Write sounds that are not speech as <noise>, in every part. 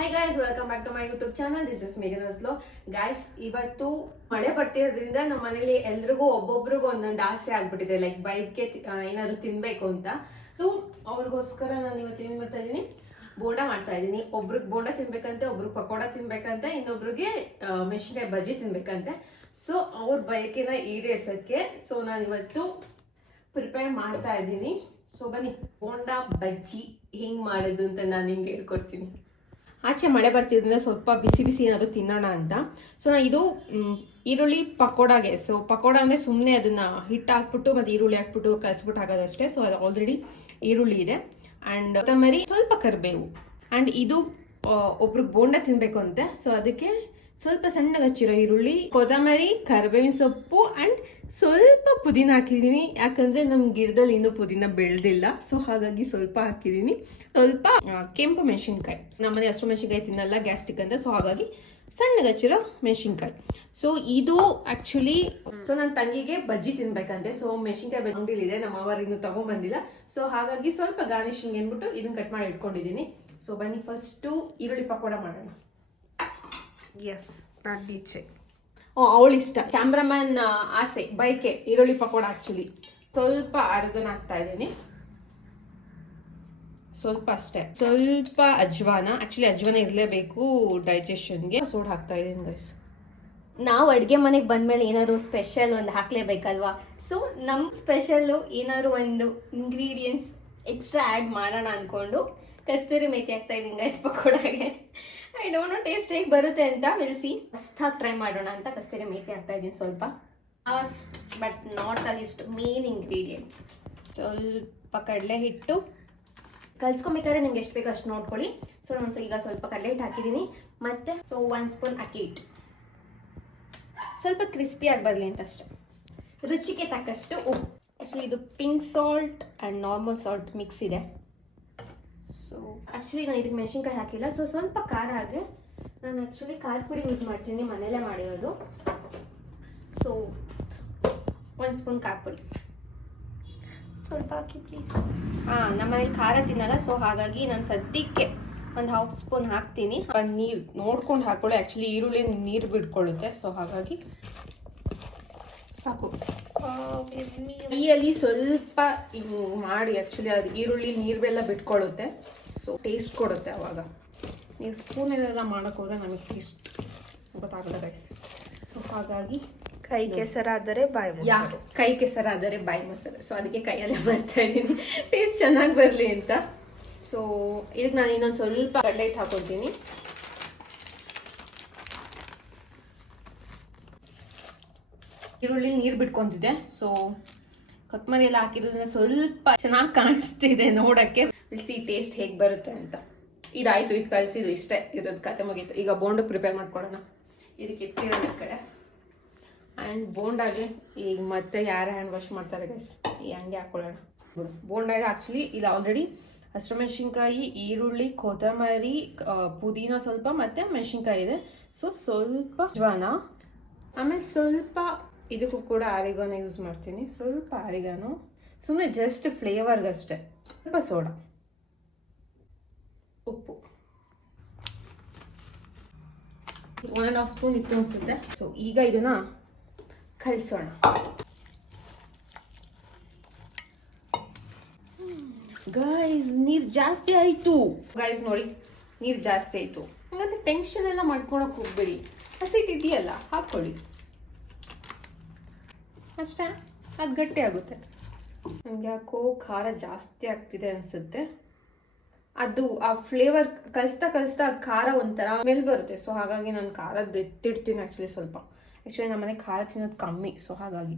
Hi guys welcome back to my YouTube channel this is ಮೇಘನ್ ಅಸ್ಲೋ guys ಇವತ್ತು ಮಳೆ ಬರ್ತಿರೋದ್ರಿಂದ ನಮ್ಮ ಮನೇಲಿ ಎಲ್ರಿಗೂ ಒಬ್ಬೊಬ್ರಿಗೂ ಒಂದೊಂದು ಆಸೆ ಆಗ್ಬಿಟ್ಟಿದೆ ಲೈಕ್ ಬೈಕ್ಗೆ ಏನಾದ್ರು ತಿನ್ಬೇಕು ಅಂತ. ಸೊ ಅವ್ರಿಗೋಸ್ಕರ ನಾನು ಇವತ್ತು ಏನ್ ಮಾಡ್ತಾ ಇದ್ದೀನಿ? ಬೋಂಡ ಮಾಡ್ತಾ ಇದ್ದೀನಿ. ಒಬ್ರಿಗೆ ಬೋಂಡ ತಿನ್ಬೇಕಂತೆ, ಒಬ್ರಿಗೆ ಪಕೋಡ ತಿನ್ಬೇಕಂತೆ, ಇನ್ನೊಬ್ರಿಗೆ ಮೆಣಸಿನ್ಕಾಯಿ ಬಜ್ಜಿ ತಿನ್ಬೇಕಂತೆ. ಸೊ ಅವ್ರ ಬಯಕೆನ ಈಡೇರ್ಸಕ್ಕೆ ಸೊ ನಾನು ಇವತ್ತು ಪ್ರಿಪೇರ್ ಮಾಡ್ತಾ ಇದ್ದೀನಿ. ಸೊ ಬನ್ನಿ. ಬೋಂಡ, ಬಜ್ಜಿ ಹೆಂಗ್ ಮಾಡೋದು ಅಂತ ನಾನು ನಿಮ್ಗೆ ಹೇಳ್ಕೊಡ್ತೀನಿ. ಆಚೆ ಮಳೆ ಬರ್ತಿದ್ರೆ ಸ್ವಲ್ಪ ಬಿಸಿ ಬಿಸಿ ಏನಾದ್ರು ತಿನ್ನೋಣ ಅಂತ. ಸೊ ನಾನು ಇದು ಈರುಳ್ಳಿ ಪಕೋಡಾಗೆ. ಸೊ ಪಕೋಡ ಅಂದರೆ ಸುಮ್ಮನೆ ಅದನ್ನ ಹಿಟ್ಟು ಹಾಕ್ಬಿಟ್ಟು ಮತ್ತು ಈರುಳ್ಳಿ ಹಾಕ್ಬಿಟ್ಟು ಕಲಿಸ್ಬಿಟ್ಟು ಹಾಕೋದಷ್ಟೇ ಸೊ ಅದು ಆಲ್ರೆಡಿ ಈರುಳ್ಳಿ ಇದೆ. ಆ್ಯಂಡ್ ಕೊತ್ತಂಬರಿ, ಸ್ವಲ್ಪ ಕರಿಬೇವು. ಆ್ಯಂಡ್ ಇದು ಒಬ್ರಿಗೆ ಬೋಂಡ ತಿನ್ಬೇಕು ಅಂತೆ. ಸೊ ಅದಕ್ಕೆ ಸ್ವಲ್ಪ ಸಣ್ಣಗೆ ಹಚ್ಚಿರೋ ಈರುಳ್ಳಿ, ಕೊತ್ತಂಬರಿ, ಕರ್ಬೇವಿನ ಸೊಪ್ಪು ಆ್ಯಂಡ್ ಸ್ವಲ್ಪ ಪುದೀನ ಹಾಕಿದ್ದೀನಿ. ಯಾಕಂದರೆ ನಮ್ಮ ಗಿಡದಲ್ಲಿ ಇನ್ನೂ ಪುದೀನ ಬೆಳೆದಿಲ್ಲ. ಸೊ ಹಾಗಾಗಿ ಸ್ವಲ್ಪ ಹಾಕಿದ್ದೀನಿ. ಸ್ವಲ್ಪ ಕೆಂಪು ಮೆಣಸಿನ್ಕಾಯಿ. ನಮ್ಮನೆ ಹಸಿರು ಮೆಣಸಿನ್ಕಾಯಿ ತಿನ್ನಲ್ಲ, ಗ್ಯಾಸ್ಟ್ರಿಕ್ ಅಂತ ಸೊ ಹಾಗಾಗಿ ಸಣ್ಣಗೆ ಹಚ್ಚಿರೋ ಮೆಣಸಿನ್ಕಾಯಿ. ಸೊ ಇದು ಆ್ಯಕ್ಚುಲಿ ಸೊ ನನ್ನ ತಂಗಿಗೆ ಬಜ್ಜಿ ತಿನ್ಬೇಕಂತೆ. ಸೊ ಮೆಣಸಿನ್ಕಾಯಿ ಇದೆ. ನಮ್ಮ ಅವರು ಇನ್ನೂ ತೊಗೊಂಬಂದಿಲ್ಲ. ಸೊ ಹಾಗಾಗಿ ಸ್ವಲ್ಪ ಗಾರ್ನಿಶಿಂಗ್ ಏನ್ಬಿಟ್ಟು ಇದನ್ನ ಕಟ್ ಮಾಡಿ ಇಟ್ಕೊಂಡಿದ್ದೀನಿ. ಸೊ ಬನ್ನಿ ಫಸ್ಟು ಈರುಳ್ಳಿ ಪಕೋಡ ಮಾಡೋಣ. ಎಸ್ ನಾಟ್ ಈಚೆ ಓ ಅವಳಿಷ್ಟ. ಇಷ್ಟ ಕ್ಯಾಮ್ರಾಮನ್ ಆಸೆ. ಬೈಕೆ. ಈರುಳ್ಳಿ ಪಕೋಡ ಆ್ಯಕ್ಚುಲಿ ಸ್ವಲ್ಪ ಅರ್ಧನಾಗ್ತಾ ಹಾಕ್ತಾ ಇದ್ದೀನಿ. ಸ್ವಲ್ಪ ಅಷ್ಟೇ. ಸ್ವಲ್ಪ ಅಜ್ವಾನ. ಆ್ಯಕ್ಚುಲಿ ಅಜ್ವಾನ ಇರಲೇಬೇಕು ಡೈಜೆಷನ್ಗೆ ಸೋಡ್ ಹಾಕ್ತಾ ಇದ್ದೀನಿ ಗೈಸ್ ನಾವು ಅಡುಗೆ ಮನೆಗೆ ಬಂದ್ಮೇಲೆ ಏನಾದ್ರು ಸ್ಪೆಷಲ್ ಒಂದು ಹಾಕ್ಲೇಬೇಕಲ್ವಾ? ಸೊ ನಮ್ಮ ಸ್ಪೆಷಲ್ಲು ಏನಾದ್ರು ಒಂದು ಇಂಗ್ರೀಡಿಯೆಂಟ್ಸ್ ಎಕ್ಸ್ಟ್ರಾ ಆ್ಯಡ್ ಮಾಡೋಣ ಅಂದ್ಕೊಂಡು ಕಸ್ತೂರಿ ಮೇಥಿ ಹಾಕ್ತಾ ಇದ್ದೀನಿ ಗೈಸ್ ಪಕೋಡಾಗೆ. ಐ ಡೋಂಟ್ ನೋ ಟೇಸ್ಟ್ ಹೇಗೆ ಬರುತ್ತೆ ಅಂತ ವಿಲ್ಸಿ ಹೊಸ್ದಾಗಿ ಟ್ರೈ ಮಾಡೋಣ ಅಂತ ಕಸ್ತೂರಿ ಮೇಥಿ ಆಗ್ತಾ ಇದ್ದೀನಿ ಸ್ವಲ್ಪ. Last but not least main ingredients ಸ್ವಲ್ಪ ಕಡಲೆ ಹಿಟ್ಟು. ಕಲ್ಸ್ಕೊಬೇಕಾದ್ರೆ ನಿಮ್ಗೆ ಎಷ್ಟು ಬೇಕೋ ಅಷ್ಟು ನೋಡ್ಕೊಳ್ಳಿ. ಸೊ ನಾನು ಈಗ ಸ್ವಲ್ಪ ಕಡಲೆ ಹಿಟ್ಟು ಹಾಕಿದ್ದೀನಿ. ಮತ್ತೆ ಸೊ ಒನ್ ಸ್ಪೂನ್ ಅಕ್ಕಿ ಹಿಟ್ಟು. ಸ್ವಲ್ಪ ಕ್ರಿಸ್ಪಿಯಾಗಿ ಬರಲಿ ಅಂತ ಅಷ್ಟೆ. ರುಚಿಗೆ ತಕ್ಕಷ್ಟು ಉಪ್ಪು. ಆ್ಯಕ್ಚುಲಿ ಇದು pink salt and normal salt mix ಇದೆ. ಸೊ ಆ್ಯಕ್ಚುಲಿ ನಾನು ಇದಕ್ಕೆ ಮೆಣಸಿನ್ಕಾಯಿ ಹಾಕಿಲ್ಲ. ಸೊ ಸ್ವಲ್ಪ ಖಾರ ಆದರೆ ನಾನು ಆ್ಯಕ್ಚುಲಿ ಖಾರ ಪುಡಿ ಯೂಸ್ ಮಾಡ್ತೀನಿ ಮನೆಯಲ್ಲೇ ಮಾಡಿರೋದು. ಸೊ ಒಂದು ಸ್ಪೂನ್ ಖಾರ ಪುಡಿ. ಸ್ವಲ್ಪ ಹಾಕಿ ಪ್ಲೀಸ್ ಹಾಂ ನಮ್ಮನೇಲಿ ಖಾರ ತಿನ್ನಲ್ಲ. ಸೊ ಹಾಗಾಗಿ ನಾನು ಸದ್ಯಕ್ಕೆ ಒಂದು ಹಾಫ್ ಸ್ಪೂನ್ ಹಾಕ್ತೀನಿ. ನೀರು ನೋಡ್ಕೊಂಡು ಹಾಕೊಳ್ಳಿ. ಆ್ಯಕ್ಚುಲಿ ಈರುಳ್ಳಿ ನೀರು ಬಿಟ್ಕೊಳ್ಳುತ್ತೆ. ಸೊ ಹಾಗಾಗಿ ಸಾಕು. ಈಯಲ್ಲಿ ಸ್ವಲ್ಪ ಹಿಂಗ್ ಮಾಡಿ. ಆ್ಯಕ್ಚುಲಿ ಅದು ಈರುಳ್ಳಿ ಬೆಲ್ಲ ಬಿಟ್ಕೊಳ್ಳುತ್ತೆ. ಸೊ ಟೇಸ್ಟ್ ಕೊಡುತ್ತೆ ಅವಾಗ. ನೀವು ಸ್ಪೂನ್ ಏನೆಲ್ಲ ಮಾಡೋಕ್ಕೋದ್ರೆ ನಮಗೆ ಟೇಸ್ಟ್ ಗೊತ್ತಾಗಲ್ಲ ಗೈಸ್ ಸೊ ಹಾಗಾಗಿ ಕೈ ಕೆಸರಾದರೆ ಬಾಯಿ ಯಾ ಕೈ ಕೆಸರಾದರೆ ಬಾಯಿ ಮೊಸರು. ಸೊ ಅದಕ್ಕೆ ಕೈಯಲ್ಲೇ ಮಾಡ್ತಾ ಇದ್ದೀನಿ. ಟೇಸ್ಟ್ ಚೆನ್ನಾಗಿ ಬರಲಿ ಅಂತ. ಸೊ ಇದಕ್ಕೆ ನಾನು ಇನ್ನೊಂದು ಸ್ವಲ್ಪ ಕಡಲೆ ಹಿಟ್ಟು ಹಾಕೊತೀನಿ ಈರುಳ್ಳಿ ನೀರು ಬಿಟ್ಕೊಂತಿದೆ ಸೊ ಕೊತ್ತಂಬರಿ ಎಲ್ಲ ಹಾಕಿರೋದ್ರಿಂದ ಸ್ವಲ್ಪ ಚೆನ್ನಾಗಿ ಕಾಣಿಸ್ತಿದೆ ನೋಡೋಕ್ಕೆ. ಬಿಸಿ ಟೇಸ್ಟ್ ಹೇಗೆ ಬರುತ್ತೆ ಅಂತ. ಇದಾಯಿತು, ಇದು ಕಳಿಸಿದ್ದು ಇಷ್ಟೇ. ಇರೋದು ಕತೆ ಮುಗೀತು. ಈಗ ಬೋಂಡು ಪ್ರಿಪೇರ್ ಮಾಡ್ಕೊಳ್ಳೋಣ ಇದಕ್ಕೆ ಈ ಕಡೆ. ಆ್ಯಂಡ್ ಬೋಂಡಾಗೆ ಈಗ ಮತ್ತೆ ಯಾರು ಹ್ಯಾಂಡ್ ವಾಶ್ ಮಾಡ್ತಾರೆ ಗೈಸ್ ಈ ಹಂಗೆ ಹಾಕೊಳ್ಳೋಣ. ಬಿಡು ಬೋಂಡಾಗೆ ಆ್ಯಕ್ಚುಲಿ ಇದು ಆಲ್ರೆಡಿ ಹಸಿರು ಮೆಣಸಿನ್ಕಾಯಿ ಈರುಳ್ಳಿ, ಕೊತ್ತಂಬರಿ ಪುದೀನ ಸ್ವಲ್ಪ ಮತ್ತು ಮೆಣಸಿನ್ಕಾಯಿ ಇದೆ. ಸೊ ಸ್ವಲ್ಪ ಜ್ವಾನ. ಆಮೇಲೆ ಸ್ವಲ್ಪ ಇದಕ್ಕೂ ಕೂಡ ಆರಿಗಾನ ಯೂಸ್ ಮಾಡ್ತೀನಿ. ಸ್ವಲ್ಪ ಆರಿಗಾನು. ಸುಮ್ಮನೆ ಜಸ್ಟ್ ಫ್ಲೇವರ್ಗಷ್ಟೇ ಸ್ವಲ್ಪ ಸೋಡಾ. ಉಪ್ಪು. ಒನ್ ಆ್ಯಂಡ್ ಹಾಫ್ ಸ್ಪೂನ್ ಇತ್ತು ಅನಿಸುತ್ತೆ. ಸೊ ಈಗ ಇದನ್ನ ಕಲಿಸೋಣ. ಗೈಸ್ ನೀರು ಜಾಸ್ತಿ ಆಯಿತು. ಗೈಸ್ ನೋಡಿ, ನೀರು ಜಾಸ್ತಿ ಆಯಿತು. ಹಂಗಂತ ಟೆನ್ಷನ್ ಎಲ್ಲ ಮಾಡ್ಕೊಳಕ್ಕೆ ಹೋಗ್ಬೇಡಿ. ಹಸಿಟ್ಟು ಇದೆಯಲ್ಲ ಹಾಕ್ಕೊಳ್ಳಿ ಅಷ್ಟೇ, ಅದು ಗಟ್ಟಿ ಆಗುತ್ತೆ. ನನಗೆ ಯಾಕೋ ಖಾರ ಜಾಸ್ತಿ ಆಗ್ತಿದೆ ಅನಿಸುತ್ತೆ. ಅದು ಆ ಫ್ಲೇವರ್ ಕಲಿಸ್ತಾ ಕಲಿಸ್ತಾ ಖಾರ ಒಂಥರ ಸ್ಮೆಲ್ ಬರುತ್ತೆ. ಸೊ ಹಾಗಾಗಿ ನಾನು ಖಾರದ್ದು ಎತ್ತಿಡ್ತೀನಿ ಆ್ಯಕ್ಚುಲಿ ಸ್ವಲ್ಪ. ಆ್ಯಕ್ಚುಲಿ ನಮ್ಮನೆ ಖಾರ ತಿನ್ನೋದು ಕಮ್ಮಿ. ಸೊ ಹಾಗಾಗಿ.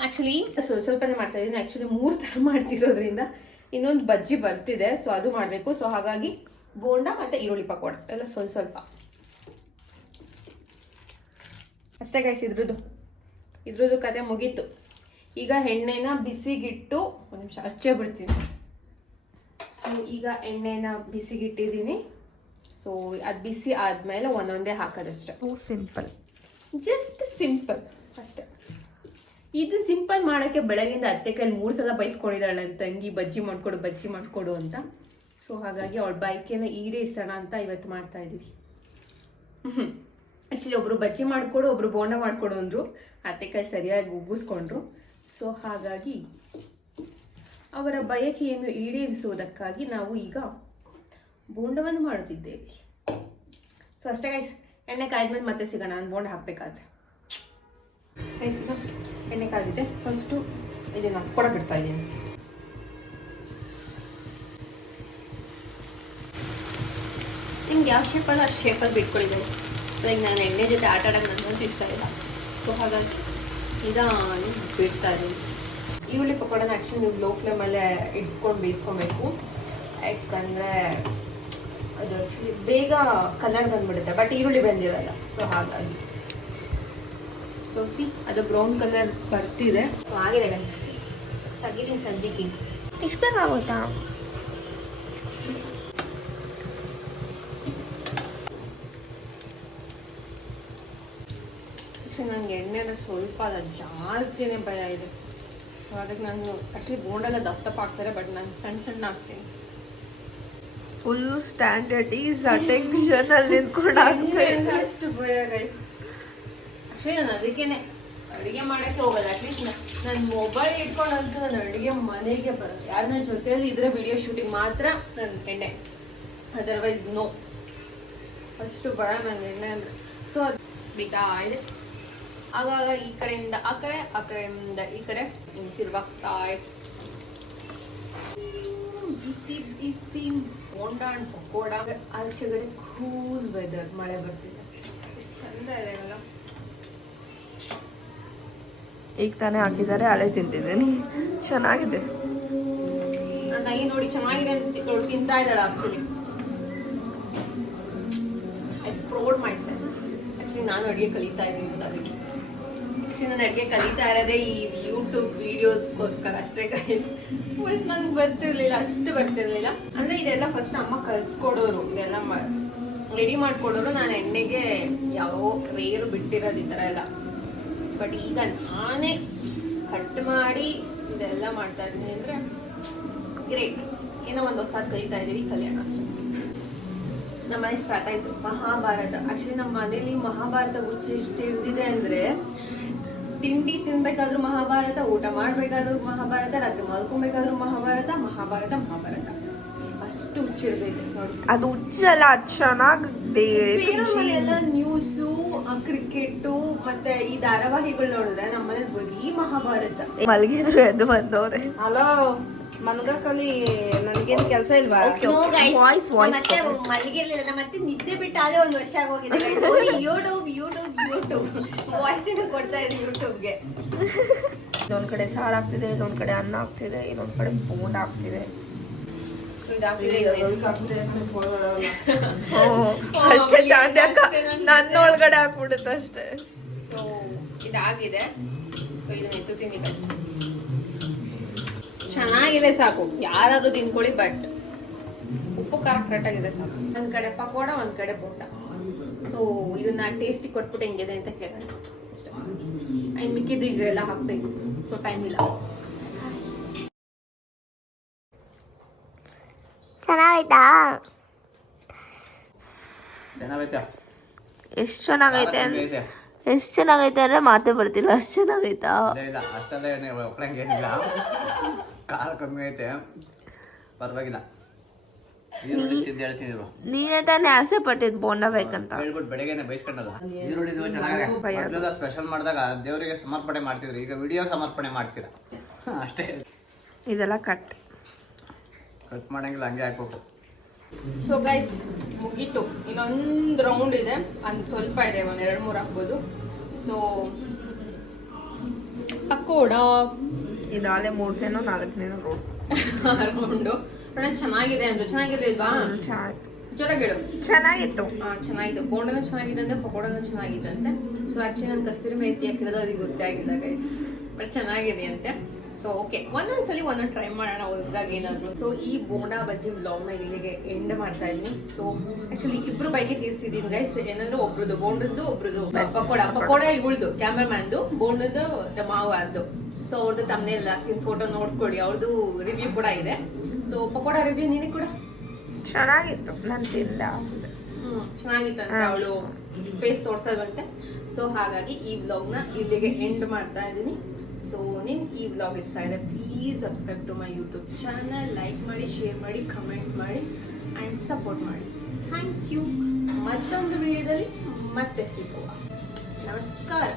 ಆ್ಯಕ್ಚುಲಿ ಸ್ವಲ್ಪ ಸ್ವಲ್ಪನೇ ಮಾಡ್ತಾ ಇದ್ದೀನಿ. ಆ್ಯಕ್ಚುಲಿ ಮೂರು ಥರ ಮಾಡ್ತಿರೋದ್ರಿಂದ ಇನ್ನೊಂದು ಬಜ್ಜಿ ಬರ್ತಿದೆ. ಸೊ ಅದು ಮಾಡಬೇಕು. ಸೊ ಹಾಗಾಗಿ ಬೋಂಡ ಮತ್ತು ಈರುಳ್ಳಿ ಪಕೋಡ. ಎಲ್ಲ ಸ್ವಲ್ಪ ಸ್ವಲ್ಪ. ಅಷ್ಟೇ ಗೈಸ್ ಇದ್ರದ್ದು. ಇದ್ರದ್ದು ಕತೆ ಮುಗೀತು. ಈಗ ಎಣ್ಣೆನ ಬಿಸಿಗಿಟ್ಟು ಒಂದು ನಿಮಿಷ ಹಚ್ಚೇ ಬಿಡ್ತೀನಿ. ಸೊ ಈಗ ಎಣ್ಣೆನ ಬಿಸಿಗಿಟ್ಟಿದ್ದೀನಿ. ಸೊ ಅದು ಬಿಸಿ ಆದಮೇಲೆ ಒಂದೊಂದೇ ಹಾಕೋದಷ್ಟೆ. ಟೂ ಸಿಂಪಲ್ ಜಸ್ಟ್ ಸಿಂಪಲ್ ಅಷ್ಟೆ. ಇದು ಸಿಂಪಲ್ ಮಾಡೋಕ್ಕೆ ಬೆಳಗಿಂದ ಅತ್ತೆ ಕೈಲಿ ಮೂರು ಸಲ ಬೈಸ್ಕೊಂಡಿದ್ದಾಳೆ ನನ್ನ ತಂಗಿ. ಬಜ್ಜಿ ಮಾಡಿಕೊಡು ಬಜ್ಜಿ ಮಾಡಿಕೊಡು ಅಂತ. ಸೊ ಹಾಗಾಗಿ ಅವಳ ಬೈಕೇನ ಈಡೇರಿಸೋಣ ಅಂತ ಇವತ್ತು ಮಾಡ್ತಾ ಇದ್ದೀವಿ ಆ್ಯಕ್ಚುಲಿ ಒಬ್ಬರು ಬಜ್ಜಿ ಮಾಡಿಕೊಡು ಒಬ್ಬರು ಬೋಂಡ ಮಾಡಿಕೊಡು ಅಂದರು. ಅತ್ತೆಕಾಯಿ ಸರಿಯಾಗಿ ಉಗ್ಗಿಸ್ಕೊಂಡ್ರು. ಸೊ ಹಾಗಾಗಿ ಅವರ ಬಯಕೆಯನ್ನು ಈಡೇರಿಸುವುದಕ್ಕಾಗಿ ನಾವು ಈಗ ಬೋಂಡವನ್ನು ಮಾಡುತ್ತಿದ್ದೇವೆ. ಸೊ ಅಷ್ಟೇ ಗೈಸ್ ಎಣ್ಣೆ ಕಾಯ್ದ್ಮೇಲೆ ಮತ್ತೆ ಸಿಗೋಣ. ನಾನು ಬೋಂಡ ಹಾಕಬೇಕಾದ್ರೆ. ಗೈಸ್ ಈಗ ಎಣ್ಣೆ ಕಾದಿದೆ ಫಸ್ಟು ಇದನ್ನು ಕೊಡ ಬಿಡ್ತಾ ಇದ್ದೀನಿ. ನಿಮ್ಗೆ ಯಾವ ಶೇಪಲ್ಲಿ ಅಷ್ಟು ಶೇಪಲ್ಲಿ ಬಿಟ್ಕೊಳ್ಳಿ ಗೈಸ್ ಲೈಕ್ ನಾನು ಎಣ್ಣೆ ಜೊತೆ ಆಟ ಆಡೋಕೆ ನನಗಂತೂ ಇಷ್ಟ ಇಲ್ಲ. ಸೊ ಹಾಗಾಗಿ ಇದು ಬಿಡ್ತಾ ಇದ್ದೀನಿ. ಈರುಳ್ಳಿ ಪಕೋಡನ ಆ್ಯಕ್ಚುಲಿ ನೀವು ಲೋ ಫ್ಲೇಮಲ್ಲೇ ಇಟ್ಕೊಂಡು ಬೇಯಿಸ್ಕೊಬೇಕು. ಯಾಕಂದರೆ ಅದು ಆ್ಯಕ್ಚುಲಿ ಬೇಗ ಕಲರ್ ಬಂದ್ಬಿಡುತ್ತೆ. ಬಟ್ ಈರುಳ್ಳಿ ಬಂದಿರಲ್ಲ ಸೊ ಹಾಗಾಗಿ. ಸೊ ಸಿ ಅದು ಬ್ರೌನ್ ಕಲರ್ ಬರ್ತಿದೆ. ಸೊ ಆಗಿದೆ ಗೈಸ್ ತೆಗಿತೀನಿ ಸದ್ಯಕ್ಕೆ. ಇಷ್ಟು ಬೇಕಾಗುತ್ತಾ ನಂಗೆ ನನಗೆ ಎಣ್ಣೆನ ಸ್ವಲ್ಪ ಅಲ್ಲ ಜಾಸ್ತಿನೇ ಭಯ ಇದೆ. ಸೊ ಅದಕ್ಕೆ ನಾನು ಆ್ಯಕ್ಚುಲಿ ಬೋಂಡೆಲ್ಲ ದಪ್ಪ ದಪ್ಪ ಹಾಕ್ತಾರೆ ಬಟ್ ನಾನು ಸಣ್ಣ ಸಣ್ಣ ಹಾಕ್ತೀನಿ. ಫುಲ್ ಸ್ಟ್ಯಾಂಡರ್ಡ್ ಈಸ್ ಅಟೆನ್ಷನ್ ಅಲ್ಲಿ ನಿಂತ್ಕೊಂಡು ಹಾಕ್ತೀನಿ ಅಷ್ಟು ಭಯ ಗೈಸ್ ಆ್ಯಕ್ಚುಲಿ ನಾನು ಅದಕ್ಕೇನೆ ಅಡುಗೆ ಮಾಡೋಕ್ಕೆ ಹೋಗೋದು ಅಟ್ಲೀಸ್ಟ್ ನಾನು ಮೊಬೈಲ್ ಇಟ್ಕೊಂಡಂತೂ ನಾನು ಅಡುಗೆ ಮನೆಗೆ ಬರೋದು ಯಾರು ನನ್ನ ಜೊತೆಯಲ್ಲಿ ಇದ್ರೆ ವಿಡಿಯೋ ಶೂಟಿಂಗ್ ಮಾತ್ರ ನನ್ನ ಎಣ್ಣೆ ಅದರ್ವೈಸ್ ನೋ ಅಷ್ಟು ಭಯ ನನ್ನ ಎಣ್ಣೆ ಅಂದರೆ. ಸೊ ಅದು ಬಿಟ್ಟ ಇದೆ. ಆಗಾಗ ಈ ಕಡೆಯಿಂದ ಆ ಕಡೆ ಆ ಕಡೆಯಿಂದ ಈ ಕಡೆ ತಿರ್ವಾಗ್ತಾ ಬಿಸಿ ಬಿಸಿ ಬೋಂಡ ಅಂಡ್ ಪಕೋಡ. ಆಚೆಗಡೆ ಕೂಲ್ ವೆದರ್ ಮಳೆ ಬರ್ತಿದೆ. ಎಷ್ಟು ಚಂದ ಇದೆ ಅಲ್ಲ ಈಗ ತಾನೇ ಹಾಕಿದ್ದಾರೆ ಅಲೆ ತಿಂತಿದ್ದೀನಿ. ಚೆನ್ನಾಗಿದೆ. ನನ್ನ ತಾಯಿ ನೋಡಿ ಚೆನ್ನಾಗಿದೆ ಅಂತ ತಿಂತಾ ಇದ್ದಾಳೆ actually I proud myself actually ನಾನು ಅಡುಗೆ ಕಲಿತಾ ಇದ್ದೀನಿ ಅದಕ್ಕೆ. ಆಕ್ಚುಲಿ ನಾನು ಅಡುಗೆ ಕಲಿತಾ ಇರೋದೇ ಈ ಯೂಟ್ಯೂಬ್ ವಿಡಿಯೋಸ್ಗೋಸ್ಕರ ಅಷ್ಟೇ ಗೈಸ್ ವಾಯ್ಸ್ ನನಗೆ ಬರ್ತಿರ್ಲಿಲ್ಲ, ಅಷ್ಟು ಬರ್ತಿರ್ಲಿಲ್ಲ. ಅಂದ್ರೆ ಇದೆಲ್ಲ ಫಸ್ಟ್ ಅಮ್ಮ ಕಲಿಸ್ಕೊಡೋರು, ಇದೆಲ್ಲ ರೆಡಿ ಮಾಡ್ಕೊಡೋರು ನಾನು ಎಣ್ಣೆಗೆ ಯಾವ ರೇರು ಬಿಟ್ಟಿರೋದು ಈ ಥರ ಎಲ್ಲ. ಬಟ್ ಈಗ ನಾನೇ ಕಟ್ ಮಾಡಿ ಇದೆಲ್ಲ ಮಾಡ್ತಾ ಇದ್ದೀನಿ ಅಂದ್ರೆ ಗ್ರೇಟ್ ಏನೋ ಒಂದು ಹೊಸ ಕಲಿತಾ ಇದೀವಿ ಕಲ್ಯಾಣ ಅಷ್ಟೇ. ನಮ್ಮ ಮನೆ ಸ್ಟಾರ್ಟ್ ಆಯ್ತು ಮಹಾಭಾರತ. ಆ್ಯಕ್ಚುಲಿ ನಮ್ಮ ಮನೇಲಿ ಮಹಾಭಾರತ ಹುಚ್ಚು ಎಷ್ಟು ಹಿಡಿದಿದೆ ಅಂದ್ರೆ ತಿಂಡಿ ತಿನ್ಬೇಕಾದ್ರೂ ಮಹಾಭಾರತ ಊಟ ಮಾಡ್ಬೇಕಾದ್ರೂ ಮಹಾಭಾರತ ರಾತ್ರಿ ಮಲ್ಕೊಬೇಕಾದ್ರೂ ಮಹಾಭಾರತ ಮಹಾಭಾರತ ಮಹಾಭಾರತ. ಅಷ್ಟು ಹುಚ್ಚಿಡ್ದೈತೆ ನೋಡಿ. ಅದು ಉಜ್ಜಲ್ಲ ಚೆನ್ನಾಗಿದೆ. ಚೆನ್ನಾಗಿ ಬೇರೆ ಮನೆಯೆಲ್ಲ ನ್ಯೂಸು ಕ್ರಿಕೆಟು ಮತ್ತೆ ಈ ಧಾರಾವಾಹಿಗಳು ನೋಡಿದ್ರೆ ನಮ್ಮಲ್ಲಿ ಬರೀ ಮಹಾಭಾರತ. ಮಲಗಿದ್ರು ಎದ್ದು ಬಂದವ್ರೆ. ಹಲೋ ಮನ್ಗಕ್ಕಲ್ಲಿ ನನ್ಗೇನ್ ಕೆಲಸ ಇಲ್ವಾ? ವಾಯ್ಸ್ ವಾಯ್ಸ್ ಮತ್ತೆ. ಮಲಗಿರ್ಲಿಲ್ಲ ನಮ್ಮ ಮತ್ತೆ ನಿದ್ದೆ ಬಿಟ್ಟಾಲೆ ಒಂದು ವರ್ಷ ಆಗೋಗಿದೆ. ಯೂಟ್ಯೂಬ್ ಯೂಟ್ಯೂಬ್ ಯೂಟ್ಯೂಬ್ ವಾಯ್ಸ್ ಕೊಡ್ತಾ ಇದೆ ಯೂಟ್ಯೂಬ್ಗೆ ಇನ್ನೊಂದ್ ಕಡೆ ಸಾರು ಆಗ್ತಿದೆ ಇನ್ನೊಂದ್ ಕಡೆ ಅನ್ನ ಆಗ್ತಿದೆ ಇನ್ನೊಂದು ಕಡೆ ಬೋಂಡ್ ಆಗ್ತಿದೆ. ಅಷ್ಟೇ ಚಾಂದ ನನ್ನ ಒಳಗಡೆ ಹಾಕ್ಬಿಡುತ್ತೆ ಅಷ್ಟೇ ಸೊ ಇದಾಗಿದೆ. ಸೊ ಇದನ್ನ ಎತ್ತುತ್ತೀನಿ guys. ಚೆನ್ನಾಗಿದೆ ಸಾಕು. ಯಾರಾದ್ರೂ ತಿನ್ಕೊಳ್ಳಿ ಬಟ್ ಉಪ್ಪು ಖಾರ ಕರೆಕ್ಟ್ ಆಗಿದೆ ಸಾಕು. ಒಂದ್ ಕಡೆ ಪಕೋಡ ಒಂದ್ ಕಡೆ ಬೋಟ ಸೊ ಇದನ್ನ ಟೇಸ್ಟಿ ಕೊಟ್ಬಿಟ್ಟು ಹೆಂಗಿದೆ ಅಂತ ಕೇಳೋಣ. ಅಷ್ಟೇ. ಮಿಕ್ಕಿದ್ದು ಈಗ ಎಲ್ಲ ಹಾಕ್ಬೇಕು. ಸೊ ಟೈಮ್ ಇಲ್ಲ. ಎಷ್ಟು ಚೆನ್ನಾಗೈತೆ? ಎಷ್ಟ್ ಚೆನ್ನಾಗೈತೆ. ಎಷ್ಟ್ ಚೆನ್ನಾಗೈತೆ ಅಂದ್ರೆ ಮಾತೇ ಬರ್ತಿಲ್ಲ ಅಷ್ಟು ಚೆನ್ನಾಗೈತಾ? ಅದೇ ಇಲ್ಲ ಅಷ್ಟೆಲ್ಲ ಏನೇ ಒಕ್ಕಳಂಗೇನಿಲ್ಲ ಖಾರ ಕಮ್ಮಿ ಐತೆ. ಪರವಾಗಿಲ್ಲ. ಈರುಳ್ಳಿ ನೀನೇ ತಾನೇ ಆಸೆ ಪಟ್ಟಿದ್ ಬೋಂಡ ಬೇಕಂತ. ಹೇಳ್ಬಿಟ್ಟು ಬೆಳಗ್ಗೆನೆ ಬೈಸ್ಕೊಂಡಲ್ಲ. ಈರುಳ್ಳಿದು ಚೆನ್ನಾಗಿದೆ. ಸ್ಪೆಷಲ್ ಮಾಡಿದಾಗ ದೇವರಿಗೆ ಸಮರ್ಪಣೆ ಮಾಡ್ತಿದ್ರು. ಈಗ ವಿಡಿಯೋ ಸಮರ್ಪಣೆ ಮಾಡ್ತೀರಾ? ಅಷ್ಟೇ. ಇದೆಲ್ಲ ಕಟ್ ಕಟ್ ಮಾಡಂಗಿಲ್ಲ ಹಂಗೆ ಹಾಕ್ಬೇಕು. ಸೊ ಗೈಸ್ ಮುಗೀತು. ಇನ್ನೊಂದು ರೌಂಡ್ ಇದೆ. ಅಂದ್ ಸ್ವಲ್ಪ ಇದೆ. ಒಂದು ಎರಡು ಮೂರು ಹಾಕ್ಬೋದು ಸೊ ಪಕೋಡ. ಇದಾಲೆ ಮೂರನೇನೋ ನಾಲ್ಕನೇನೋ ರೋಡ್ ರೌಂಡು <laughs> ಅಣ್ಣ ಚೆನ್ನಾಗಿದೆ ಅಂದ್ರೆ. ಚೆನ್ನಾಗಿರ್ಲಿಲ್ವಾ? ಚೆನ್ನಾಗಿತ್ತು. ಹೇಳು ಚೆನ್ನಾಗಿತ್ತು. ಆ, ಚೆನ್ನಾಗಿತ್ತು. ಬೋಂಡನೂ ಚೆನ್ನಾಗಿದೆ ಅಂದ್ರೆ ಪಕೋಡನೂ ಚೆನ್ನಾಗಿದೆ ಅಂತೆ. ಸೊ ಆಕ್ಚುಲಿ ನಾನು ಕಸ್ತೂರಿ ಮೆಹಂತಿ ಹಾಕಿರೋದು ಅವ್ರಿಗೆ ಗೊತ್ತೇ ಆಗಿಲ್ಲ ಗೈಸ್ ಬಟ್ ಚೆನ್ನಾಗಿದೆ ಅಂತೆ. ಸೊ ಓಕೆ ಒಂದೊಂದ್ಸಲಿ ಒಂದೊಂದು ಟ್ರೈ ಮಾಡೋಣ ಹೊಸದಾಗ ಏನಾದ್ರು. ಸೊ ಈ ಬೋಂಡಾ ಬಜ್ಜಿ ವ್ಲಾಗ್ನ ಇಲ್ಲಿಗೆ ಎಂಡ್ ಮಾಡ್ತಾ ಇದ್ದೀನಿ. ಸೊ ಆಕ್ಚುಲಿ ಇಬ್ರು ಬೈಕೆ ತೀರ್ಸಿದೀನಿ ಗೈಸ್ ಏನಂದ್ರೆ ಒಬ್ರದ್ದು ಬೋಂಡದ್ದು ಒಬ್ರದ್ದು ಪಕೋಡ ಪಕೋಡ. ಇವಳ್ದು ಕ್ಯಾಮ್ರಾಮ್ಯಾನ್ದು ಬೋಂಡದ್ದು ಮಾವು ಮಾವಾರ್ದು ಸೊ ಅವ್ರದ್ದು ತಮ್ಮನೇ ಎಲ್ಲ ಫೋಟೋ ನೋಡ್ಕೊಳ್ಳಿ. ಅವ್ರದ್ದು ರಿವ್ಯೂ ಕೂಡ ಇದೆ. ಸೊ ಪಕೋಡ ರಿವ್ಯೂ ನೀನೇ ಕೂಡ. ಚೆನ್ನಾಗಿತ್ತು. ನಾನು ತಿಂದ ಹ್ಮ್ ಚೆನ್ನಾಗಿತ್ತಂತೆ ಅವಳು. ಫೇಸ್ ತೋರ್ಸಲ್ವಂತೆ. ಸೊ ಹಾಗಾಗಿ ಈ ವ್ಲಾಗ್ನ ಇಲ್ಲಿಗೆ ಎಂಡ್ ಮಾಡ್ತಾ ಇದ್ದೀನಿ. ಸೊ ನಿಮ್ಗೆ ಈ ವ್ಲಾಗ್ ಇಷ್ಟ ಆಗಿದೆ please subscribe to my YouTube channel like ಮಾಡಿ ಶೇರ್ ಮಾಡಿ ಕಮೆಂಟ್ ಮಾಡಿ ಆ್ಯಂಡ್ ಸಪೋರ್ಟ್ ಮಾಡಿ. ಥ್ಯಾಂಕ್ ಯು ಮತ್ತೊಂದು ವಿಡಿಯೋದಲ್ಲಿ ಮತ್ತೆ ಸಿಗುವ. ನಮಸ್ಕಾರ.